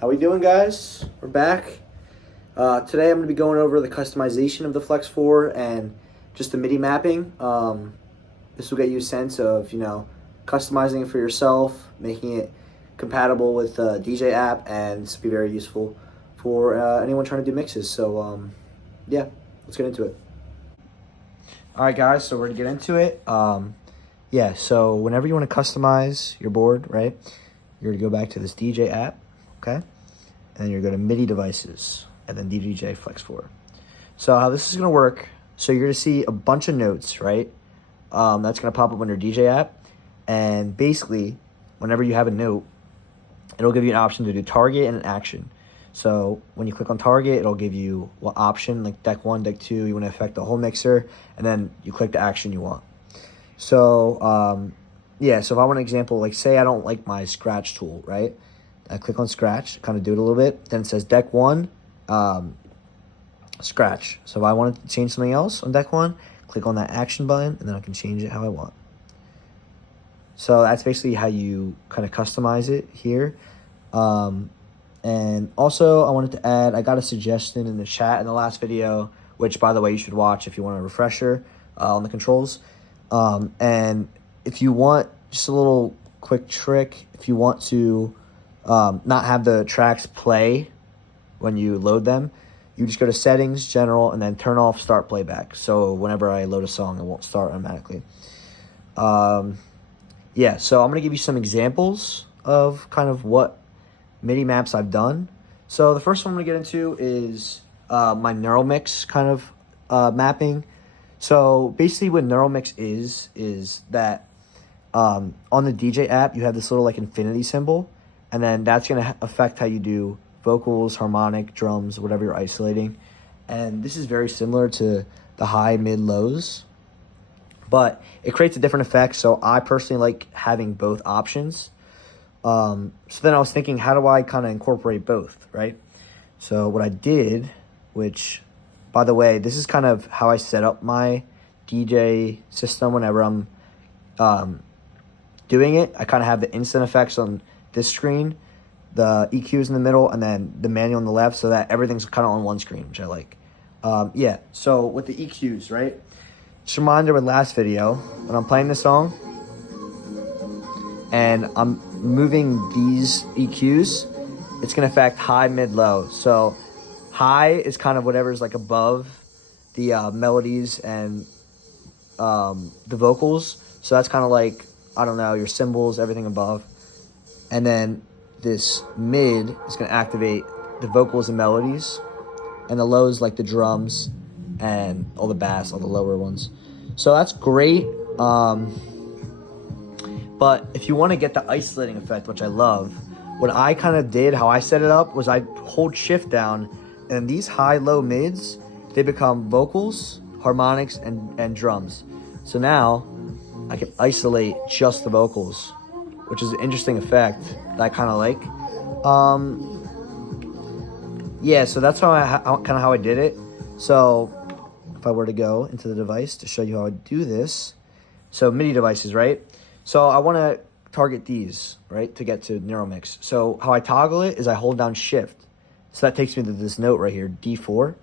How we doing, guys? We're back. Today I'm going to be going over the customization of the Flex 4 and just the MIDI mapping. This will get you a sense of, customizing it for yourself, making it compatible with the DJ app, and this will be very useful for anyone trying to do mixes. So, yeah, let's get into it. All right, guys, so we're going to get into it. So whenever you want to customize your board, right, you're going to go back to this DJ app, okay? And then you're going to go to MIDI devices, and then DDJ FLX 4. So how this is going to work, so you're going to see a bunch of notes, right? That's going to pop up on your DJ app. And basically, whenever you have a note, it'll give you an option to do target and an action. So when you click on target, it'll give you what option, like deck 1, deck 2, you want to affect the whole mixer, and then you click the action you want. So, so if I want an example, like say I don't like my scratch tool, right? I click on scratch, kind of do it a little bit. Then it says deck 1, scratch. So if I want to change something else on deck 1, click on that action button, and then I can change it how I want. So that's basically how you kind of customize it here. And also I wanted to add, I got a suggestion in the chat in the last video, which by the way, you should watch if you want a refresher on the controls. And if you want just a little quick trick, if you want to not have the tracks play when you load them, you just go to settings, general, and then turn off start playback. So whenever I load a song, it won't start automatically. So I'm going to give you some examples of kind of what MIDI maps I've done. So the first one I'm going to get into is my neural mix kind of mapping. So basically what neural mix is that on the DJ app, you have this little like infinity symbol, and then that's going to affect how you do vocals, harmonic, drums, whatever you're isolating. And this is very similar to the high, mid, lows, but it creates a different effect. So I personally like having both options. So then I was thinking, how do I kind of incorporate both, right? So what I did, which by the way, this is kind of how I set up my DJ system whenever I'm doing it. I kind of have the instant effects on this screen, the EQs in the middle, and then the manual on the left, so that everything's kind of on one screen, which I like. So with the EQs, right? Just a reminder with last video, when I'm playing this song and I'm moving these EQs, it's going to affect high, mid, low. So high is kind of whatever's like above the melodies and the vocals. So that's kind of like, I don't know, your cymbals, everything above. And then this mid is going to activate the vocals and melodies. And the lows like the drums and all the bass, all the lower ones. So that's great. But if you want to get the isolating effect, which I love, what I kind of did, how I set it up, was I hold shift down, and these high-low mids, they become vocals, harmonics, and drums. So now I can isolate just the vocals, which is an interesting effect that I kind of like. So that's how I did it. So if I were to go into the device to show you how I do this, so MIDI devices, right? So I want to target these, right, to get to neural mix. So how I toggle it is I hold down shift. So that takes me to this note right here, D4.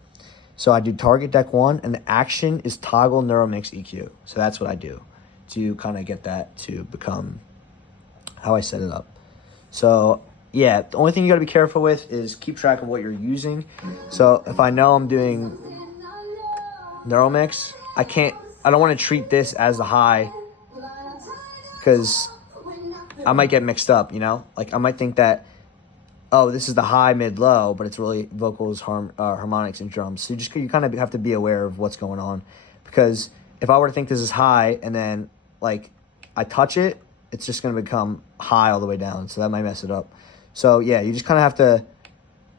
So I do target deck 1, and the action is toggle neural mix EQ. So that's what I do to kind of get that to become how I set it up. So yeah, the only thing you got to be careful with is keep track of what you're using. So if I know I'm doing neural mix, I don't want to treat this as the high, because I might get mixed up, Like I might think that, oh, this is the high, mid, low, but it's really vocals, harmonics, and drums. So you kind of have to be aware of what's going on, because if I were to think this is high and then like I touch it, it's just going to become high all the way down. So that might mess it up. So yeah, you just kind of have to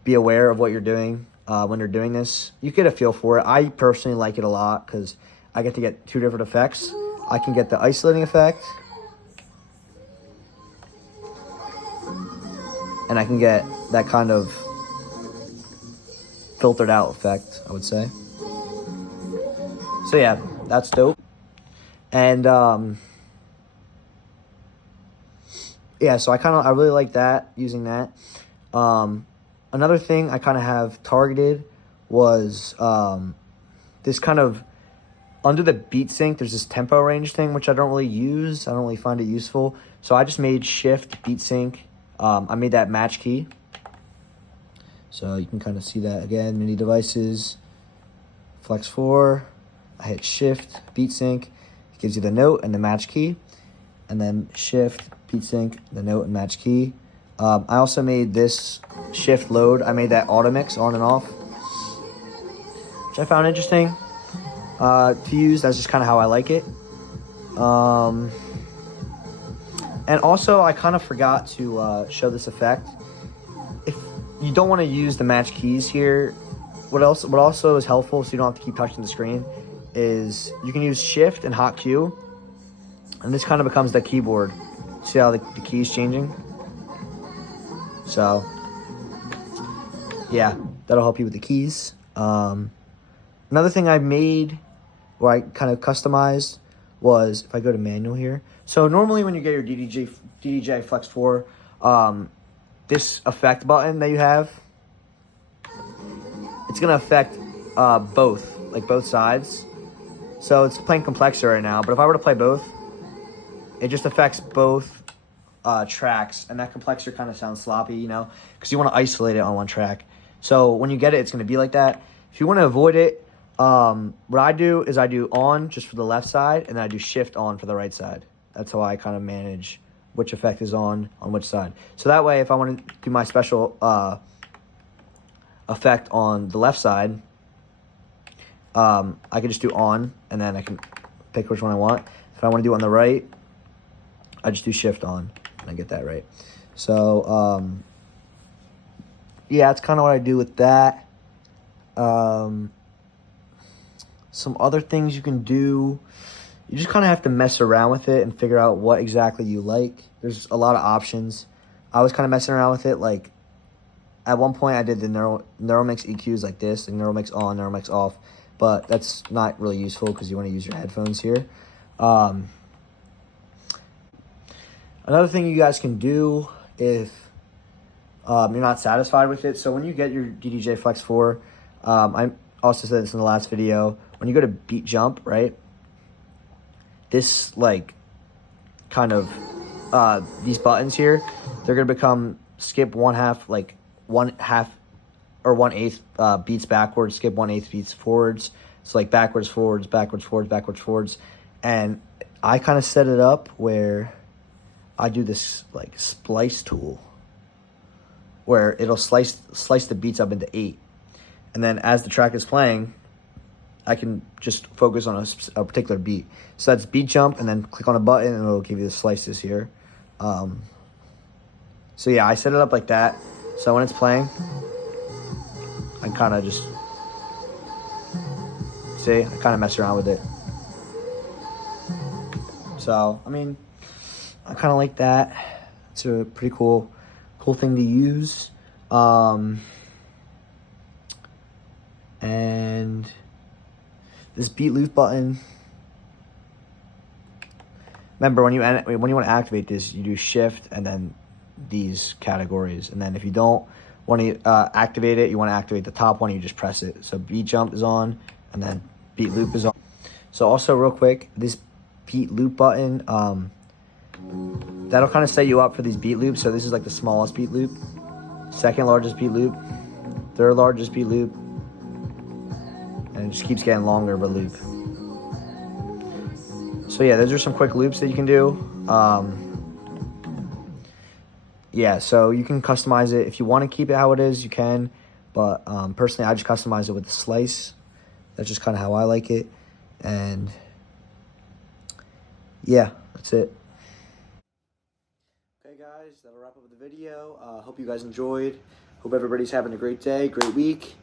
be aware of what you're doing when you're doing this. You get a feel for it. I personally like it a lot because I get to get two different effects. I can get the isolating effect, and I can get that kind of filtered out effect, I would say. So yeah, that's dope. And so I really like that, using that. Another thing I kind of have targeted was this kind of, under the beat sync, there's this tempo range thing, which I don't really use. I don't really find it useful. So I just made shift beat sync. I made that match key. So you can kind of see that again, MIDI devices, Flex 4. I hit shift beat sync. It gives you the note and the match key. And then shift beat sync, the note and match key. I also made this shift load. I made that auto mix on and off, which I found interesting to use. That's just kind of how I like it. And also, I kind of forgot to show this effect. If you don't want to use the match keys here, what also is helpful, so you don't have to keep touching the screen, is you can use shift and hot Q, and this kind of becomes the keyboard. See how the key's changing? So, yeah, that'll help you with the keys. Another thing I made, or I kind of customized, was, if I go to manual here. So normally when you get your DDJ FLX 4, this effect button that you have, it's gonna affect both sides. So it's playing complexer right now, but if I were to play both, it just affects both tracks, and that complexer kind of sounds sloppy, you know, because you want to isolate it on one track. So when you get it, it's going to be like that. If you want to avoid it, what I do is I do on just for the left side, and then I do shift on for the right side. That's how I kind of manage which effect is on which side. So that way, if I want to do my special effect on the left side, I can just do on, and then I can pick which one I want. If I want to do on the right, I just do shift on, and I get that right. So, yeah, that's kind of what I do with that. Some other things you can do, you just kind of have to mess around with it and figure out what exactly you like. There's a lot of options. I was kind of messing around with it. Like, at one point, I did the neural mix EQs like this, and neural mix on, neural mix off. But that's not really useful because you want to use your headphones here. Another thing you guys can do if you're not satisfied with it. So when you get your DDJ FLX 4, I also said this in the last video. When you go to beat jump, right? This like kind of these buttons here, they're gonna become skip 1/2, like 1/2 or 1/8 beats backwards, skip 1/8 beats forwards. It's like backwards, forwards, backwards, forwards, backwards, forwards. And I kind of set it up where I do this like splice tool where it'll slice the beats up into 8. And then as the track is playing, I can just focus on a particular beat. So that's beat jump, and then click on a button and it'll give you the slices here. So yeah, I set it up like that. So when it's playing, I kind of just, see, I kind of mess around with it. So, I mean, I kind of like that. It's a pretty cool thing to use. And this beat loop button. Remember, when you want to activate this, you do shift and then these categories. And then if you don't want to activate it, you want to activate the top one, you just press it. So beat jump is on, and then beat loop is on. So also real quick, this beat loop button, that'll kind of set you up for these beat loops. So this is like the smallest beat loop, second largest beat loop, third largest beat loop, and it just keeps getting longer of a loop. So yeah, those are some quick loops that you can do. Yeah, so you can customize it. If you want to keep it how it is, you can. But personally, I just customize it with the slice. That's just kind of how I like it. And yeah, that's it. Okay, guys, that'll wrap up the video. Hope you guys enjoyed. Hope everybody's having a great day, great week.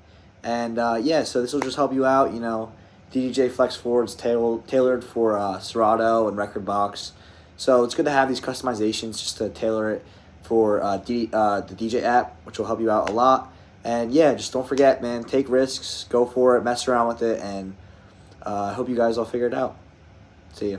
And yeah, so this will just help you out. You know, DDJ FLX 4 is tailored for Serato and Rekordbox. So it's good to have these customizations just to tailor it for the DJ app, which will help you out a lot. And yeah, just don't forget, man, take risks, go for it, mess around with it, and I hope you guys all figure it out. See ya.